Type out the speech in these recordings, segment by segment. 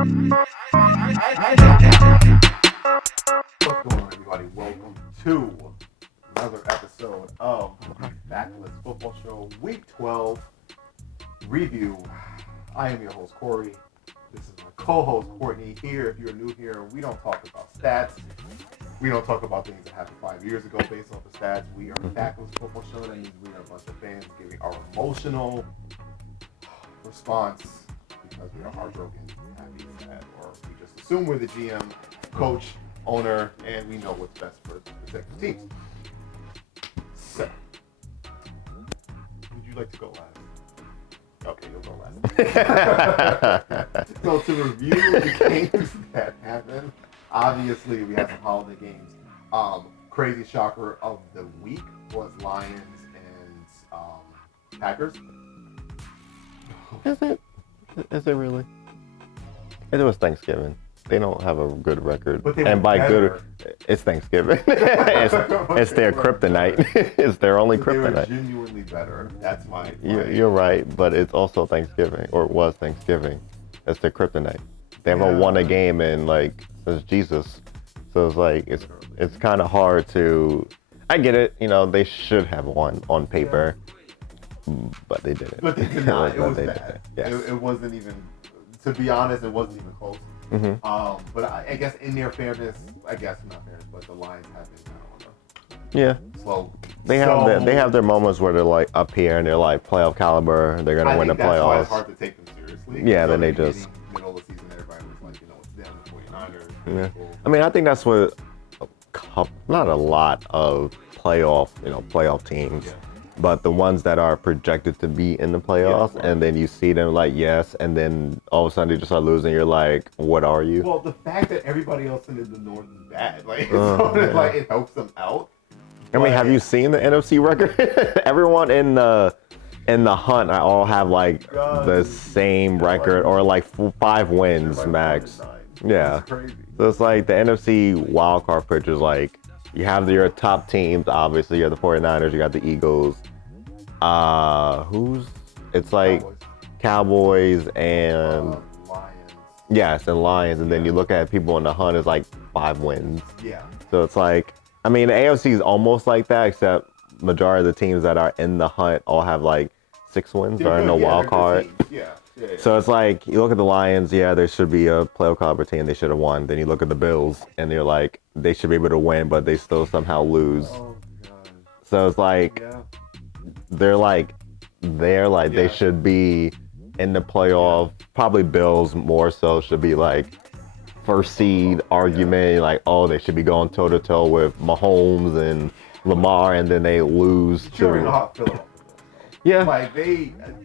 What's going on, everybody? Welcome to another episode of the Backlist Football Show, Week 12 review. I am your host, Corey. This is my co-host, Courtney. Here, if you're new here, we don't talk about stats. We don't talk about things that happened 5 years ago based off the stats. We are a Backlist Football Show. That means we are a bunch of fans giving our emotional response because we are heartbroken, happy, sad, or we just assume we're the GM, coach, owner, and we know what's best for the respective teams. So, would you like to go last? Okay, you'll go last. So to review the games that happened, obviously we had some holiday games. Crazy shocker of the week was Lions and Packers. Is it? Is it really? It was Thanksgiving. They don't have a good record. But they and were by better. good, it's Thanksgiving. it's their kryptonite. It's their only They were kryptonite. genuinely better. That's my You're right, but it's also Thanksgiving, or it was Thanksgiving. That's their kryptonite. They haven't won a game in since Jesus. So it's like it's kind of hard to. I get it. You know, they should have won on paper, but they didn't. But they did not. It was They bad. didn't. Yes. It wasn't even, to be honest, it wasn't even close. Mm-hmm. But I guess in their fairness, not fairness, but the Lions have been kind of on Yeah. a slow. They have their moments where they're like up here and they're like playoff caliber. They're gonna win the That's why playoffs. it's hard to take them seriously. Yeah, then In they the just. middle of the season, everybody was like, it's them, the 49ers. Yeah. People. I mean, I think that's what not a lot of playoff teams, Yeah. but the ones that are projected to be in the playoffs, right. and then you see them like yes, and then all of a sudden they just start losing. You're like, what are you? Well, the fact that everybody else in the North is bad, Yeah. like it helps them out. I mean, have you seen the NFC record? Everyone in the hunt, I all have the same record or 5 wins max. Yeah. It's crazy. So it's like the NFC wildcard pitch is like you have your top teams, obviously. You have the 49ers, you got the Eagles. It's like Cowboys and Lions. yes, and Lions, and then you look at people in the hunt is like 5 wins. Yeah. So it's like, I mean, the AFC is almost like that, except majority of the teams that are in the hunt all have 6 wins or in the wild card. Yeah. So it's like, you look at the Lions, yeah, there should be a playoff caliber team, they should have won. Then you look at the Bills, and you're like, they should be able to win, but they still somehow lose. Oh, God. So it's like, Yeah. they should be in the playoff. Probably Bills more so should be first seed argument, they should be going toe to toe with Mahomes and Lamar, and then they lose Sure, you know to. how I feel about the Bills, though. Yeah.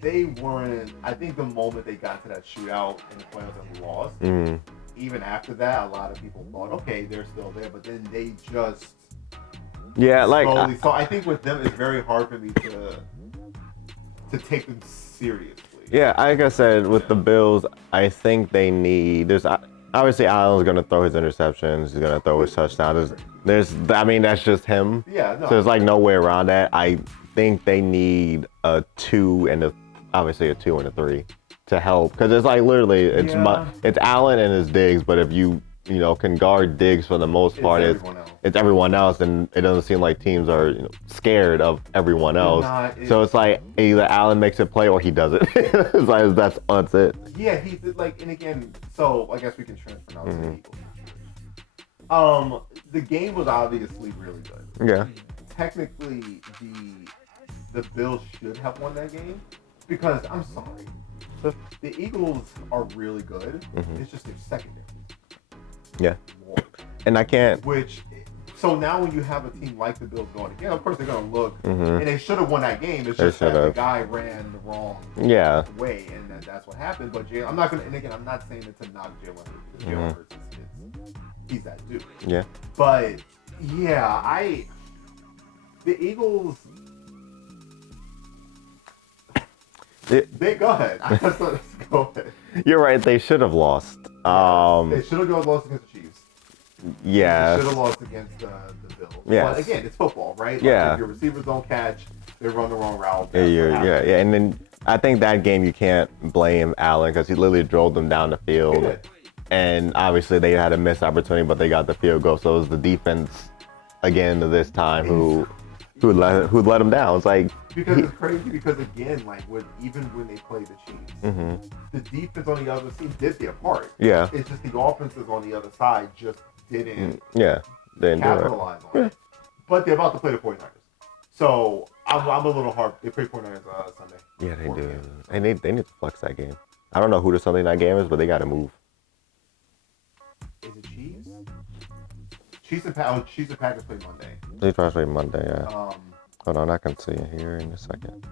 They weren't. I think the moment they got to that shootout in the playoffs and lost, Mm. even after that, a lot of people thought, okay, they're still there, but then they just Yeah, slowly. So I think with them, it's very hard for me to take them seriously. yeah, like I said, with the Bills, I think they need. There's obviously Allen's gonna throw his interceptions. He's gonna throw his touchdowns. I mean, that's just him. Yeah. No. So there's no way around that. I think they need a 2 and obviously a 2 and a 3 to help, because it's literally it's Allen and his Diggs, but if you can guard Diggs for the most part, it's everyone else, and it doesn't seem like teams are scared of everyone else. So it's either Allen makes a play or he doesn't. It's that's it. Yeah, he did and again, so I guess we can transfer now to the Eagles. The game was obviously really good. Yeah. Technically, the Bills should have won that game because I'm sorry, the Eagles are really good. Mhm. It's just their secondary. Yeah. And I can't. So now when you have a team like the Bills going again, of course they're going to look, Mhm. and they should have won that game. It's They just that the should've. guy ran the wrong Yeah. way, and that's what happened. But I'm not going to, and again, I'm not saying it to knock Jalen Hurts, because Jalen Mhm. Hurts he's that dude. Yeah. But yeah, the Eagles. They go ahead. Go ahead. You're right. They should have lost. They should have lost against the Chiefs. Yeah. They should have lost against the Bills. Yes. But again, it's football, right? Yeah. If your receivers don't catch, they run the wrong route. Yeah. And then I think that game you can't blame Allen because he literally drove them down the field. and obviously they had a missed opportunity, but they got the field goal. So it was the defense again this time who let them down. It's like because it's crazy because again, like even when they played the Chiefs, the defense on the other team did their part. Yeah. It's just the offenses on the other side just didn't didn't capitalize on it. But they're about to play the 49ers. So I'm a little hard. They play 49ers Sunday. Yeah, they do. And they need to flex that game. I don't know who the Sunday night game is, but they got to move. Is it Chiefs? Chiefs and Packers play Monday. They play Monday, yeah. Hold on, I can see it here in a second.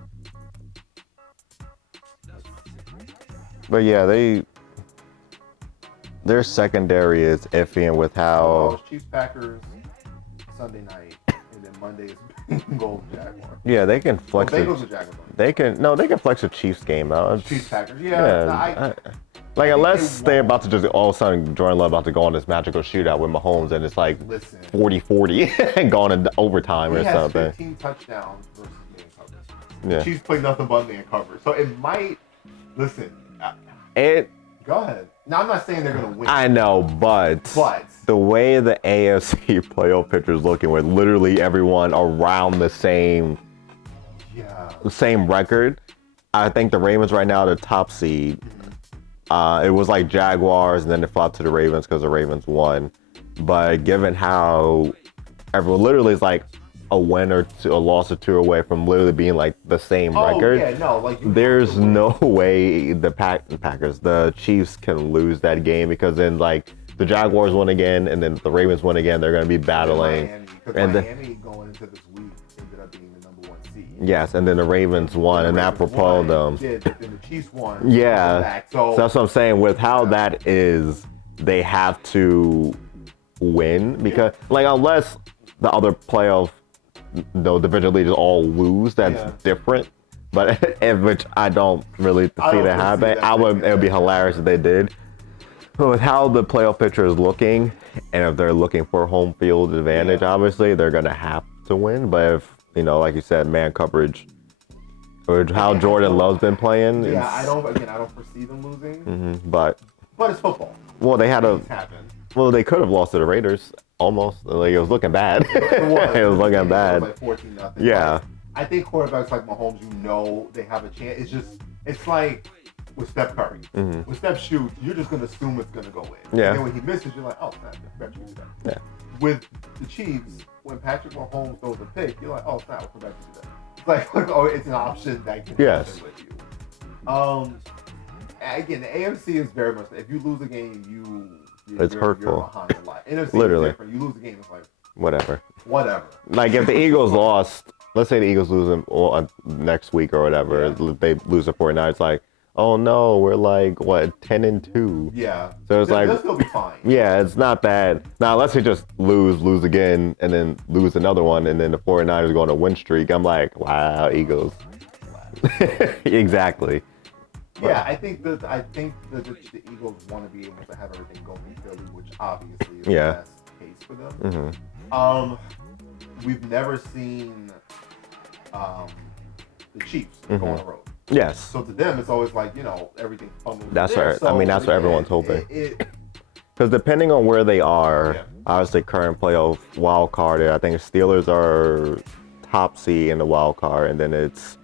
But yeah, their secondary is iffy, and with how Chiefs Packers Sunday night, and then Monday is Bengals Jaguars. Yeah, they can flex. Bengals and Jaguars. They can flex a Chiefs game out. Chiefs Packers, yeah. Like unless they're about to just all of a sudden Jordan Love about to go on this magical shootout with Mahomes and it's like 40-40 and going into overtime or something. 15 touchdowns versus man coverage. Yeah. Chiefs play nothing but man coverage, so it might. Listen. Go ahead. Now I'm not saying they're gonna win. I know, but the way the AFC playoff picture is looking, with literally everyone around the same record, I think the Ravens right now are the top seed. It was like Jaguars, and then it flopped to the Ravens because the Ravens won. But given how everyone literally is like a win or two, a loss or two away from literally being like the same record, there's no way the Chiefs can lose that game, because then like the Jaguars win again, and then the Ravens win again. They're going to be battling. Miami going into this week ended up being the number 1 seed. Yes, and then the Ravens won, and that propelled them. Then the Chiefs won. Yeah, so that's what I'm saying. With how that is, they have to win, because like unless the other playoff, the division leaders all lose, that's different. But which I don't really see that happen. It would be hilarious if they did. But with how the playoff picture is looking, and if they're looking for home field advantage, obviously they're gonna have to win. But if like you said, man coverage, or how Jordan Love's been playing, I don't foresee them losing. But it's football. Well, they could have lost to the Raiders. Almost. Like, it was looking bad. It was looking bad. It was like 14-0. Yeah. I think quarterbacks like Mahomes, they have a chance. It's like with Steph Curry. When Steph shoots, you're just going to assume it's going to go in. Yeah. And then when he misses, you're like, oh, snap, Steph shoots that. Yeah. With the Chiefs, when Patrick Mahomes throws a pick, you're like, oh, snap, we'll come back to that. It's like, it's an option that can happen with you. Again, the AFC is very much, if you lose a game, it's hurtful. You're behind a lot. NFC literally. Is different. You lose a game, it's like whatever. Like if the Eagles lost, let's say the Eagles lose them next week or whatever, they lose the 49ers, it's like, oh no, we're like 10-2. Yeah. So it's like they'll still be fine. Yeah, it's not bad. Now unless they just lose again, and then lose another one, and then the 49ers go on a win streak, I'm like, wow, Eagles. Exactly. Yeah, I think the Eagles want to be able to have everything go in Philly, which obviously is the best case for them. We've never seen the Chiefs go on the road. Yes. So to them, it's always like, everything fumbling. That's what everyone's hoping. Because depending on where they are, obviously current playoff wild card, I think Steelers are top seed in the wild card, and then it's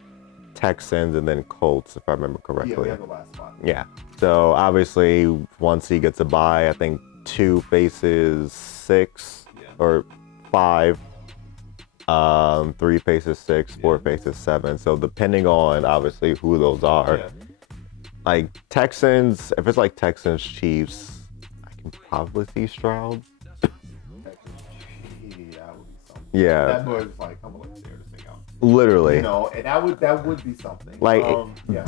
Texans and then Colts, if I remember correctly. Yeah, we have the last spot. Yeah. So obviously, 1 seed gets a bye. I think 2 faces 6 or 5. 3 faces 6, 4 faces 7. So depending on obviously who those are, like Texans, if it's like Texans Chiefs, I can probably see Stroud. Yeah. That was like, I'm gonna let this thing out. Literally. And that would be something. Like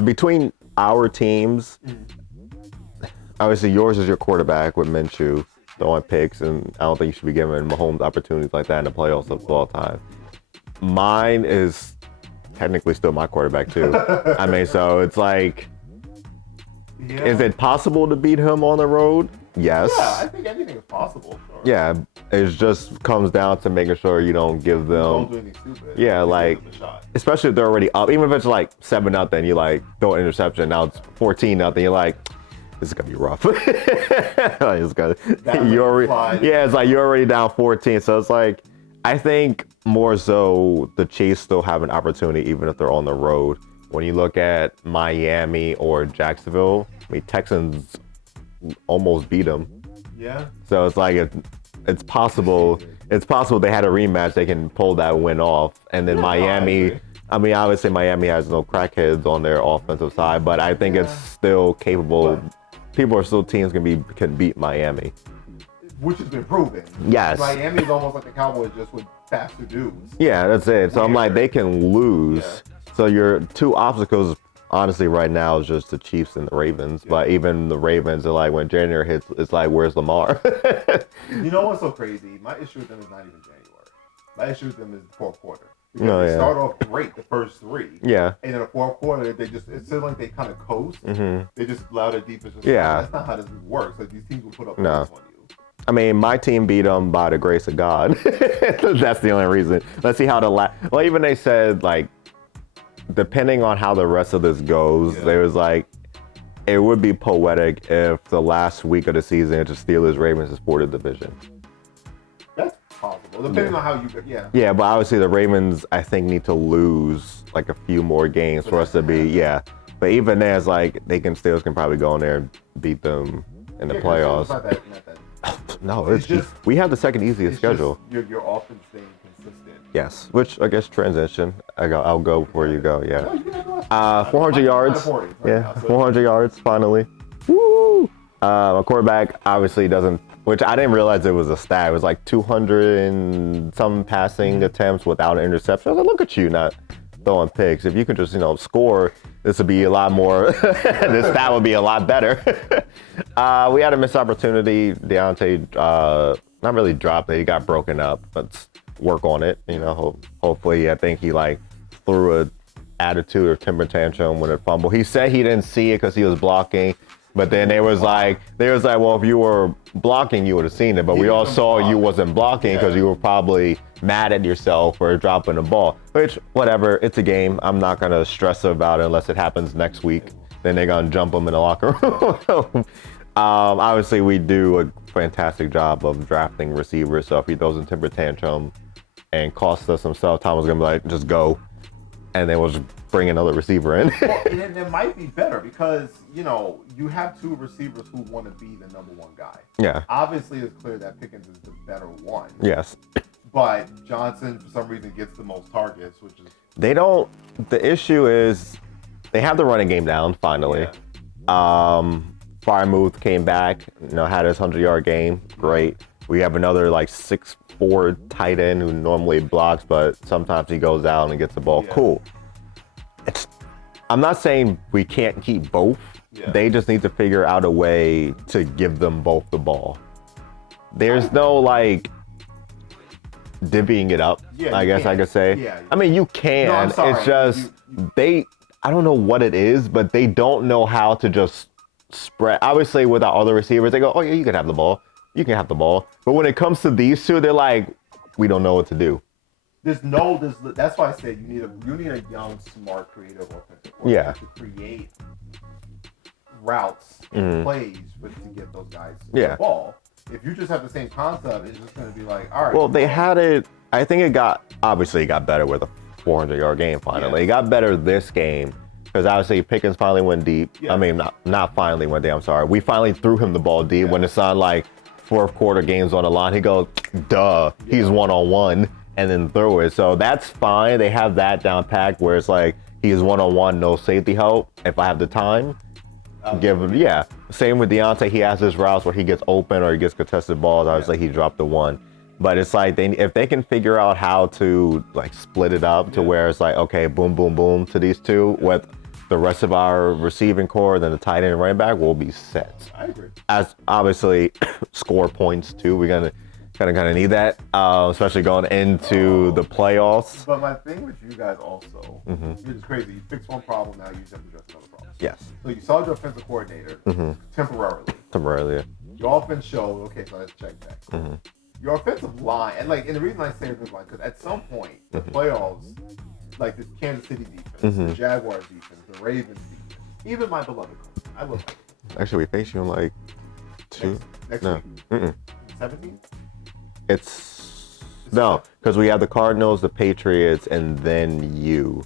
between our teams, obviously yours is your quarterback with Minshew throwing picks, and I don't think you should be giving Mahomes opportunities like that in the playoffs of all time. Mine is technically still my quarterback too. I mean, so it's like, is it possible to beat him on the road? Yes. Yeah, I think anything is possible. Sure. Yeah, it just comes down to making sure you don't give them. Don't do anything stupid. Yeah, like, especially if they're already up. Even if it's like 7-0, you like throw an interception. Now it's 14-0. You're like, this is gonna be rough. It's gonna, That you already, slide. yeah, it's like you're already down 14. So it's like, I think more so the Chiefs still have an opportunity even if they're on the road. When you look at Miami or Jacksonville, I mean, Texans almost beat them. Yeah. So it's like it's possible. It's possible they had a rematch. They can pull that win off, and then Yeah, no, I Miami. agree. I mean, obviously Miami has no crackheads on their offensive side, but I think it's still capable. People are still teams can beat Miami. Which has been proven. Yes. Miami is almost like the Cowboys, just with faster dudes. Yeah, that's it. So I'm like, they can lose. Yeah. So your two obstacles, honestly, right now is just the Chiefs and the Ravens. But even the Ravens are like, when January hits, it's like, where's Lamar? You know what's so crazy? My issue with them is not even January. My issue with them is the fourth quarter. Because Oh, they yeah. start off great the first three. Yeah. And in the fourth quarter, it seems like they kind of coast. Mm-hmm. They just allow their defense to Yeah. That's not how this works. Like, these teams will put up No. points on you. I mean, my team beat them by the grace of God. That's the only reason. Let's see how well, even they said, like, depending on how the rest of this goes, Yeah. they was like, it would be poetic if the last week of the season it's the Steelers Ravens is for the division. That's possible. Depending on how you Yeah, but obviously the Ravens, I think, need to lose like a few more games for us to be, yeah. But even then, it's like Steelers can probably go in there and beat them in the 'cause playoffs. it's not that No, it's just- we have the second easiest it's schedule. just your offense staying consistent. Yes, which I guess transition. I'll go before you go. Yeah. No, you can go. 400 yards. 40 right Yeah, now, so- 400 yards finally. Woo! A quarterback obviously doesn't, which I didn't realize it was a stat. It was like 200 and some passing attempts without an interception. I was like, look at you not throwing picks. If you could just, score, this would be a lot more, this stat would be a lot better. We had a missed opportunity. Deontay, not really dropped it. He got broken up. Let's work on it. Hopefully, I think he threw a attitude or temper tantrum when it fumbled. He said he didn't see it because he was blocking. But then they was like, well, if you were blocking, you would have seen it. But we all saw you wasn't blocking because you were probably mad at yourself for dropping the ball. Which, whatever, it's a game. I'm not going to stress about it unless it happens next week. Then they're going to jump him in the locker room. Obviously, we do a fantastic job of drafting receivers. So if he throws a temper tantrum and costs us some stuff, Tom was going to be like, just go. And then we'll just bring another receiver in. Well, and it might be better because, you have two receivers who want to be the number one guy. Yeah. Obviously, it's clear that Pickens is the better one. Yes. But Johnson, for some reason, gets the most targets, which is... The issue is they have the running game down finally. Freiermuth came back, had his 100-yard game. Great. We have another 6'4" tight end who normally blocks, but sometimes he goes out and gets the ball. Yeah. Cool. I'm not saying we can't keep both. Yeah. They just need to figure out a way to give them both the ball. There's no divvying it up, Yeah, I you guess I can't. could say. Yeah. I mean, you can. No, I'm sorry. It's just I don't know what it is, but they don't know how to just spread. Obviously, with our other receivers, they go, oh yeah, you can have the ball. You can have the ball. But when it comes to these two, they're like, we don't know what to do. That's why I said you need a young, smart, creative offensive coordinator to create routes and plays to get those guys the ball. If you just have the same concept, it's just going to be like, all right. Well, they had it. I think it got better with a 400-yard game finally. It got better this game because obviously Pickens finally went deep. Yeah. I mean, not finally went deep. I'm sorry. We finally threw him the ball deep when it's on fourth quarter games on the line. He goes, duh, he's one-on-one, and then throw it. So that's fine. They have that down packed where it's he's one-on-one, no safety help. If I have the time, give him, Same with Deontay. He has his routes where he gets open or he gets contested balls. Obviously, he dropped the one. But it's if they can figure out how to split it up to where it's okay, boom, boom, boom to these two with the rest of our receiving core, then the tight end and running back will be set. I agree. As obviously score points too. We're gonna kind of need that, especially going into the playoffs. But my thing with you guys also, which is crazy, you fix one problem, now you just have to address another problem. Yes. So you saw your offensive coordinator temporarily. Temporarily. Your offense showed, okay, so let's check back. Your offensive line, and and the reason I say offensive line, because at some point, the playoffs, the Kansas City defense, the Jaguars defense, the Ravens defense, even my beloved Colts, I love Actually, we face you in like two. Next No. week. Mm-mm. 17? It's no, because we have the Cardinals, the Patriots, and then you,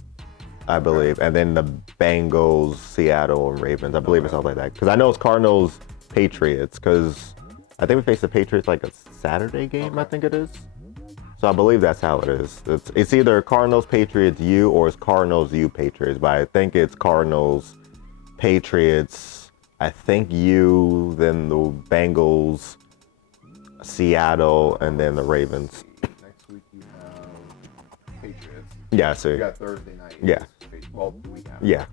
I believe, and then the Bengals, Seattle, and Ravens. I believe it's something like that. Because I know it's Cardinals, Patriots. Because I think we face the Patriots like a Saturday game. I think it is. So I believe that's how it is. It's either Cardinals, Patriots, you, or it's Cardinals, you, Patriots. But I think it's Cardinals, Patriots. I think you, then the Bengals, Seattle, and then the Ravens. Next week you have Patriots. Yeah, You so got Thursday night. Yeah. Well, the week after. yeah,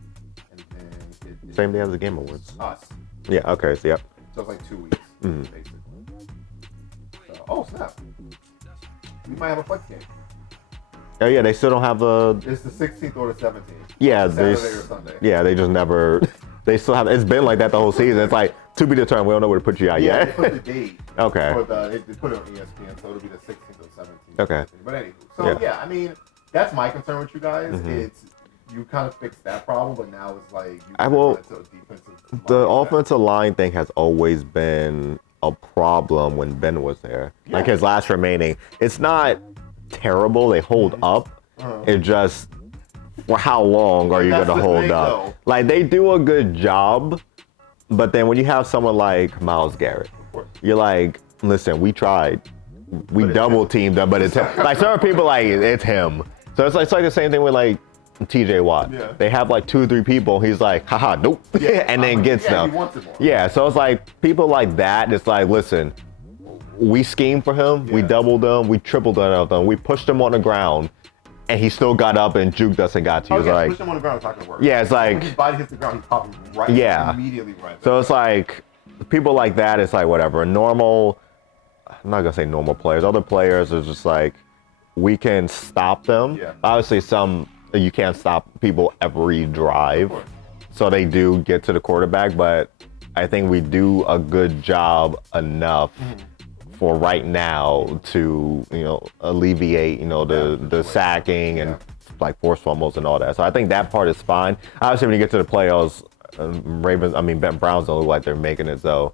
And then it same day as the Game Awards. us. Yeah, okay, so yep. So it's like 2 weeks, Mhm. basically. So, oh, snap. We might have a flex game. Oh yeah, they still don't have a. It's the 16th or the 17th. Yeah, Saturday they. or Sunday. Yeah, they just never. They still have. It's been like that the whole season. It's like to be determined. We don't know where to put you out Yeah, they yet. put the date. Okay. For they put it on ESPN, so it'll be the 16th or 17th. Okay. But anyway, so yeah, I mean, that's my concern with you guys. Mhm. It's you kind of fixed that problem, but now it's like you I will- into a defensive. The line offensive line thing has always been a problem when Ben was there. Like Yeah. his last remaining. It's not terrible. They hold up. Uh-huh. It just. For how long are you That's gonna the hold thing, up? though. Like they do a good job, but then when you have someone like Myles Garrett, course. you're like, listen, we tried, we But it's double him. teamed them, but it's him. Like certain people like it's him. So it's like the same thing with like T.J. Watt. Yeah. They have like 2 or 3 people. He's like, haha, nope, Yeah, and then gets yeah, them. he wants it more. Yeah, so it's like people like that. It's like, listen, we schemed for him, we Yeah. doubled him, we tripled him, we pushed him on the ground, and he still got up and juked us and got to you. Oh It's yeah, like, push him on the ground. It's not gonna work. yeah, it's like. When his body hits the ground, he's popping right. Yeah. Immediately right. So it's like people like that. It's like whatever. Normal. I'm not gonna say normal players. Other players are just like we can stop them. Yeah. Obviously, some you can't stop people every drive, course. so they do get to the quarterback. But I think we do a good job enough for right now to alleviate the sacking and like force fumbles and all that. So I think that part is fine. Obviously, when you get to the playoffs. Browns don't look like they're making it, so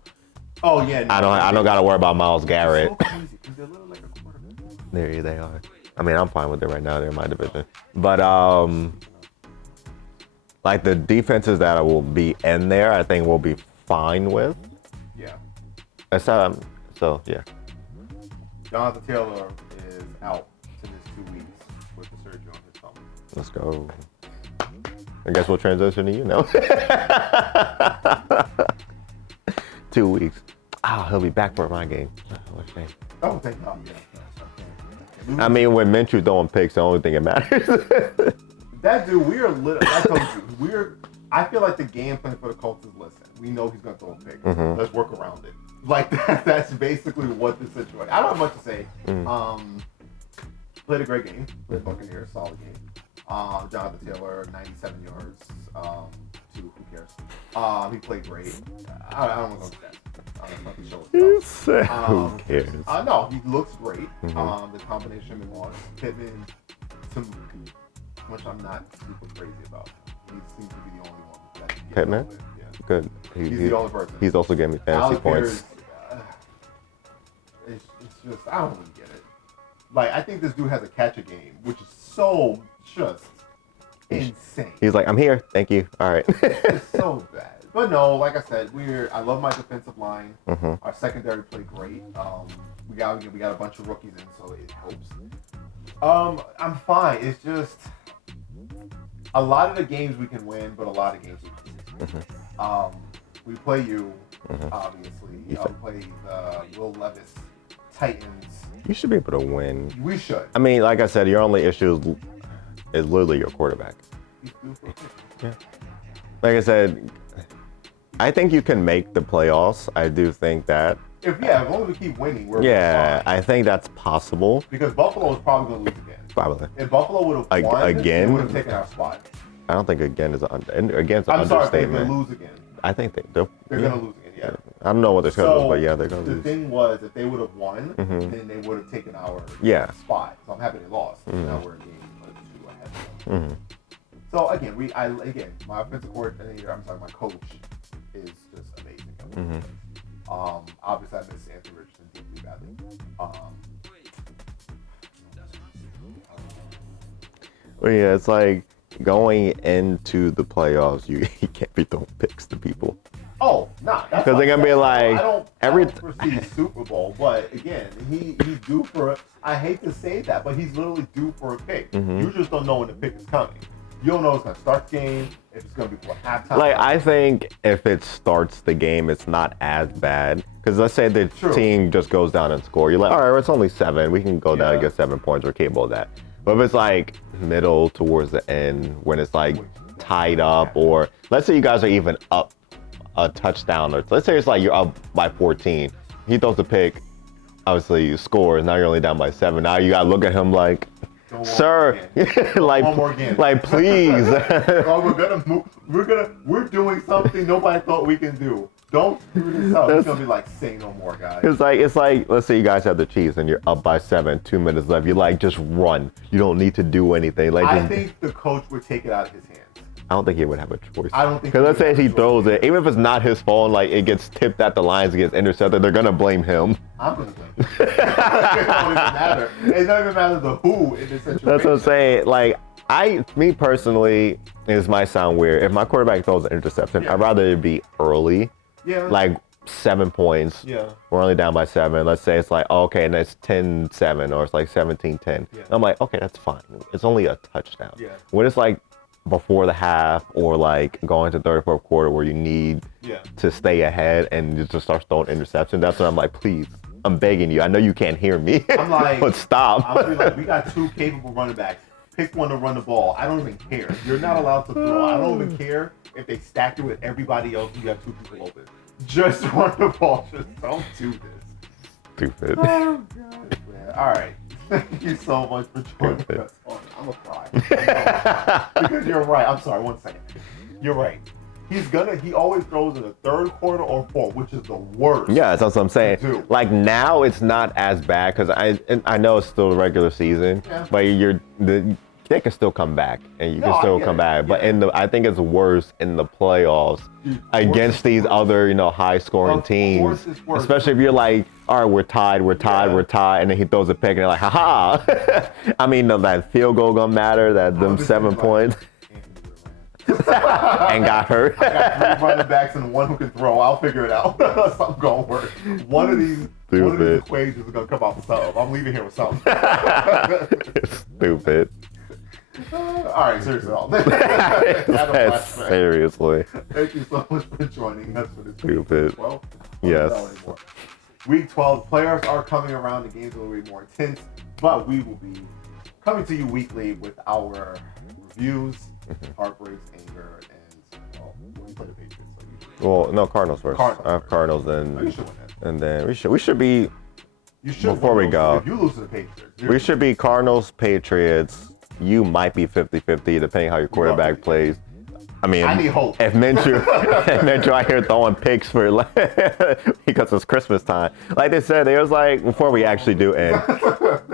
Oh yeah. No, I don't gotta worry about Myles Garrett. It's so crazy, 'cause they're literally like a quarterback. There they are. I mean, I'm fine with it right now. They're in my division, but like the defenses that will be in there, I think we'll be fine with. Yeah. So yeah. Jonathan Taylor is out to this 2 weeks with the surgery on his thumb. Let's go. I guess we'll transition to you now. 2 weeks. Oh, he'll be back for my game. What a shame. Oh, thank God. Yeah. I mean, when Minshew throwing picks, the only thing that matters. That dude, we are literally. I told you, I feel like the game plan for the Colts is listen. We know he's gonna throw a pick. Mm-hmm. Let's work around it. Like that's basically what the situation. I don't have much to say. Played a great game. Played Buccaneers, solid game. Jonathan Taylor, 97 yards. Who cares? He played great. I don't want to go to that. You said, who cares? No, he looks great. Mm-hmm. The combination with Moss, Pittman, which I'm not super crazy about. He seems to be the only one that can get Pittman? it with. Yeah. Good. He's the only person. He's also giving me fantasy Alec points. Pierce, it's just, I don't really get it. Like, I think this dude has a catch a game, which is so just insane. He's like, I'm here. Thank you. All right. It's so bad. But no, like I said, I love my defensive line. Mm-hmm. Our secondary played great. We got a bunch of rookies in, so it helps. I'm fine. It's just a lot of the games we can win, but a lot of games we can lose. We play you, obviously. We play the Will Levis Titans. You should be able to win. We should. I mean, like I said, your only issue is literally your quarterback. Yeah. Like I said, I think you can make the playoffs. I do think that. As long as we keep winning, we're Yeah, fine. I think that's possible. Because Buffalo is probably going to lose again. Probably. If Buffalo would have won, Again? they would have taken our spot. I don't think again is an against I'm sorry, they're understatement. going to lose again. I think They're yeah. going to lose again, yeah. I don't know what their schedule is, but yeah, they're the gonna lose. thing was, if they would have won, Mhm. then they would have taken our Yeah. spot. So I'm happy they lost. Mhm. Now we're a game or 2 ahead of them. Mhm. So again, my offensive coordinator, my coach is just amazing. Mhm. Obviously, I miss Anthony Richardson deeply badly. Well, yeah, it's like going into the playoffs, you can't be throwing picks to people. Oh, nah. That's 'Cause what they're I'm gonna be saying. like, I don't foresee Super Bowl, but again, he's due for. I hate to say that, but he's literally due for a pick. Mhm. You just don't know when the pick is coming. You don't know it's gonna start the game, if it's gonna be for halftime. Like, I think if it starts the game, it's not as bad. Because let's say the True. team just goes down and score. You're like, all right, it's only 7. We can go down and Yeah. get 7 points. We're capable of that. But if it's like middle towards the end, when it's like tied up, or let's say you guys are even up a touchdown, or let's say it's like you're up by 14. He throws the pick. Obviously, you score. Now you're only down by 7. Now you gotta look at him like, Don't want sir, more again. Don't like, want more again. like, please. Oh, we're gonna move. We're doing something nobody thought we can do. Don't screw this up. It's gonna be like, say no more, guys. It's like, let's say you guys have the Chiefs and you're up by 7, 2 minutes left. You're like, just run. You don't need to do anything. Like, I just, think the coach would take it out of his hands. I don't think he would have a choice. I don't think Because let's he say would he have a throws it, even if it's not his fault, and like it gets tipped at the lines, gets intercepted, they're gonna blame him. I'm gonna blame him. It don't even matter. It doesn't even matter the who in this situation. That's what I'm saying. Like, me personally, this might sound weird. If my quarterback throws an interception, Yeah. I'd rather it be early, Yeah. like 7 points. Yeah. We're only down by 7. Let's say it's like, okay, and it's 10-7, or it's like 17-10. Yeah. I'm like, okay, that's fine. It's only a touchdown. Yeah. When it's like before the half, or like going to third or fourth quarter where you need Yeah. to stay ahead and you just start throwing interception, that's when I'm like, please, I'm begging you. I know you can't hear me, I'm like, but stop. I'm like, we got 2 capable running backs. Pick one to run the ball. I don't even care. You're not allowed to throw. I don't even care if they stack it with everybody else. You have 2 people open. Just run the ball. Just don't do this. Stupid. Oh God, man. All right. Thank you so much for joining us. Oh, I'm gonna cry. Because you're right. I'm sorry. 1 second. You're right. He always throws in the third quarter or fourth, which is the worst. Yeah, that's what I'm saying. do. Like, now it's not as bad because I know it's still the regular season, Yeah. but they can still come back and you No, can I still get come it. back. But Yeah. I think it's worse in the playoffs against these other, high scoring Of teams. course it's worse. Especially if you're like, all right, we're tied, and then he throws a pick and they're like, haha. I mean, that field goal gonna matter, them 7 points, and got hurt. I got 3 running backs and 1 who can throw. I'll figure it out. Something gonna work. One of these equations is gonna come out with something. I'm leaving here with something. Stupid. All right, seriously. Had a flashback. Seriously. Thank you so much for joining us for this Stupid. week 12. Yes. Not anymore. Week 12, playoffs are coming around. The games will be more intense, but we will be coming to you weekly with our reviews, heartbreaks, anger, and we play the Patriots. So Well, no, Cardinals first. Cardinals I have first. Cardinals, you should win that. and then we should be You should. Before we win. go. If you lose to the Patriots, we should be Cardinals, Patriots. You might be 50-50 depending how your quarterback plays. I mean, I need hope. If Minshew out here throwing picks for because it's Christmas time, like they said, they was like before we actually do end.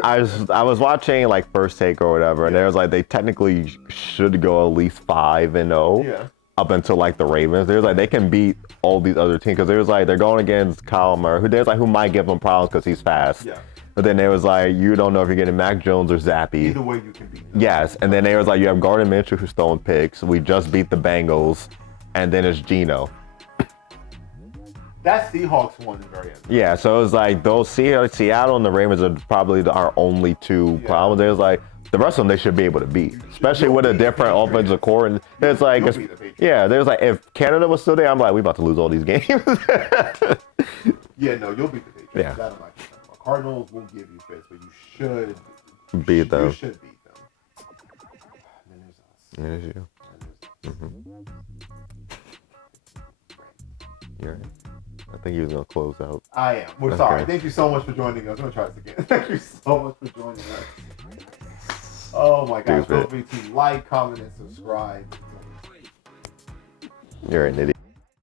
I was watching like First Take or whatever, and they was like they technically should go at least 5-0. Yeah. Up until like the Ravens, there's like they can beat all these other teams because there's like they're going against Kyle Murray, who might give them problems because he's fast. Yeah. But then there was like you don't know if you're getting Mac Jones or Zappy. Either way, you can beat them. Yes, and then there was like you have Gardner Minshew who's throwing picks. We just beat the Bengals, and then it's Geno. That Seahawks one is very interesting. Yeah, so it was like those Seattle and the Ravens are probably our only 2 Yeah. problems. There's like the rest of them they should be able to beat, especially with a beat the different Patriots. offensive core. And it's like, You'll beat the Patriots. yeah, there's like if Canada was still there, I'm like we about to lose all these games. Yeah, no, you'll beat the Patriots. Yeah. That I'm not concerned about. Cardinals will give you fits, but you should Beat them. You should beat them. And then there's us. There's you. And there's us. You're right. I think he was gonna close out. I am. We're Okay. sorry. Thank you so much for joining us. I'm gonna try this again. Thank you so much for joining us. Oh my God. Feel free to like, comment, and subscribe. You're an idiot.